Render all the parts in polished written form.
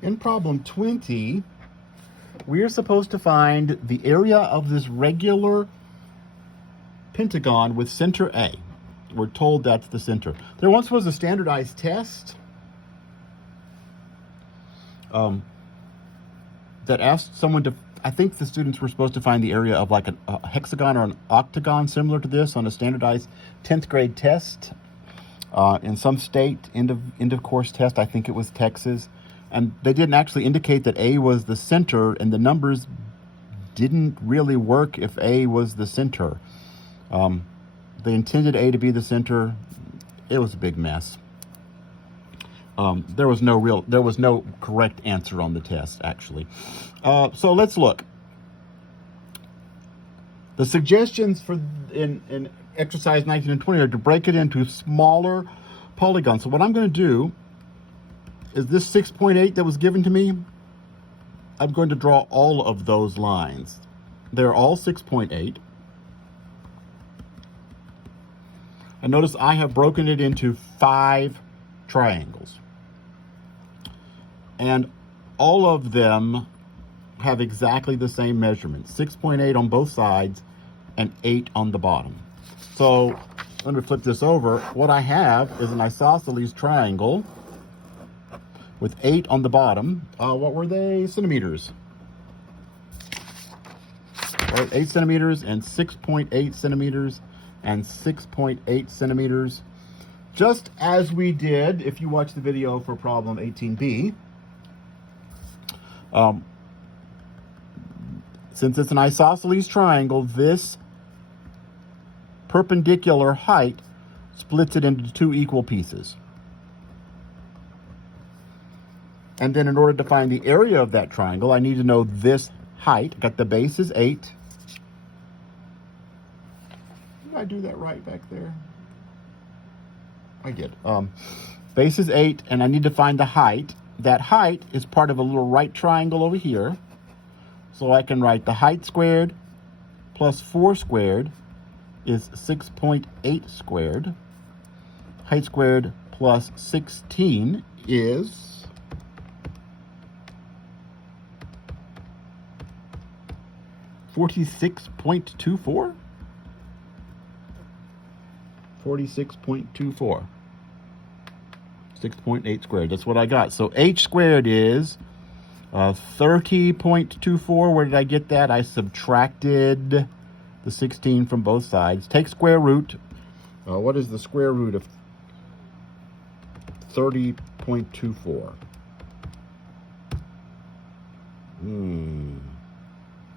In problem 20, we are supposed to find the area of this regular pentagon with center A. We're told that's the center. There once was a standardized test that asked someone to, I think the students were supposed to find the area of like a hexagon or an octagon similar to this on a standardized 10th grade test in some state, end of course test. I think it was Texas. And they didn't actually indicate that A was the center, and the numbers didn't really work if A was the center. They intended A to be the center. It was a big mess. There was no correct answer on the test, actually. So let's look. The suggestions for in exercise 19 and 20 are to break it into smaller polygons. So what I'm going to do is this 6.8 that was given to me, I'm going to draw all of those lines. They're all 6.8. And notice I have broken it into 5 triangles. And all of them have exactly the same measurement, 6.8 on both sides and 8 on the bottom. So let me flip this over. What I have is an isosceles triangle with 8 on the bottom. What were they? Centimeters. Right, 8 centimeters and 6.8 centimeters and 6.8 centimeters. Just as we did, if you watch the video for problem 18b, since it's an isosceles triangle, this perpendicular height splits it into 2 equal pieces. And then in order to find the area of that triangle, I need to know this height. I got the base is 8. Did I do that right back there? I did. Base is 8, and I need to find the height. That height is part of a little right triangle over here. So I can write the height squared plus 4 squared is 6.8 squared. Height squared plus 16 is 46.24? 46.24. 6.8 squared. That's what I got. So h squared is 30.24. Where did I get that? I subtracted the 16 from both sides. Take square root. What is the square root of 30.24?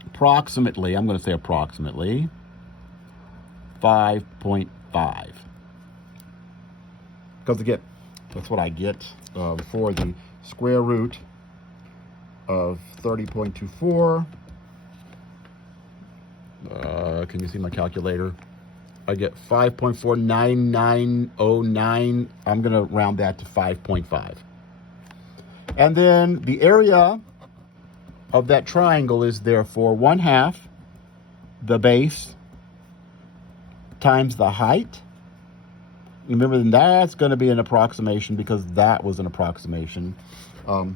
Approximately, I'm going to say approximately 5.5. Because that's what I get for the square root of 30.24. Can you see my calculator? I get 5.49909. I'm going to round that to 5.5. And then the area of that triangle is therefore 1/2 the base times the height. Remember, then that's going to be an approximation because that was an approximation. I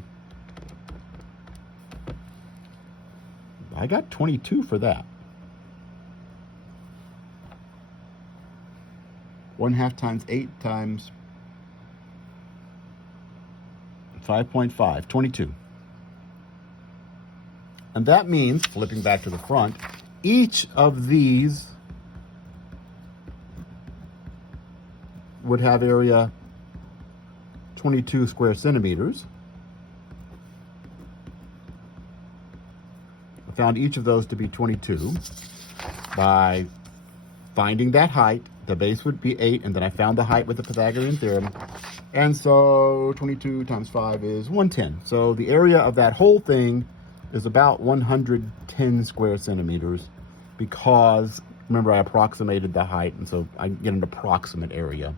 got 22 for that. 1/2 times 8 times 5.5, 22. And that means, flipping back to the front, each of these would have area 22 square centimeters. I found each of those to be 22 by finding that height. The base would be 8, and then I found the height with the Pythagorean theorem. And so 22 times 5 is 110. So the area of that whole thing is about 110 square centimeters because, remember, I approximated the height, and so I get an approximate area.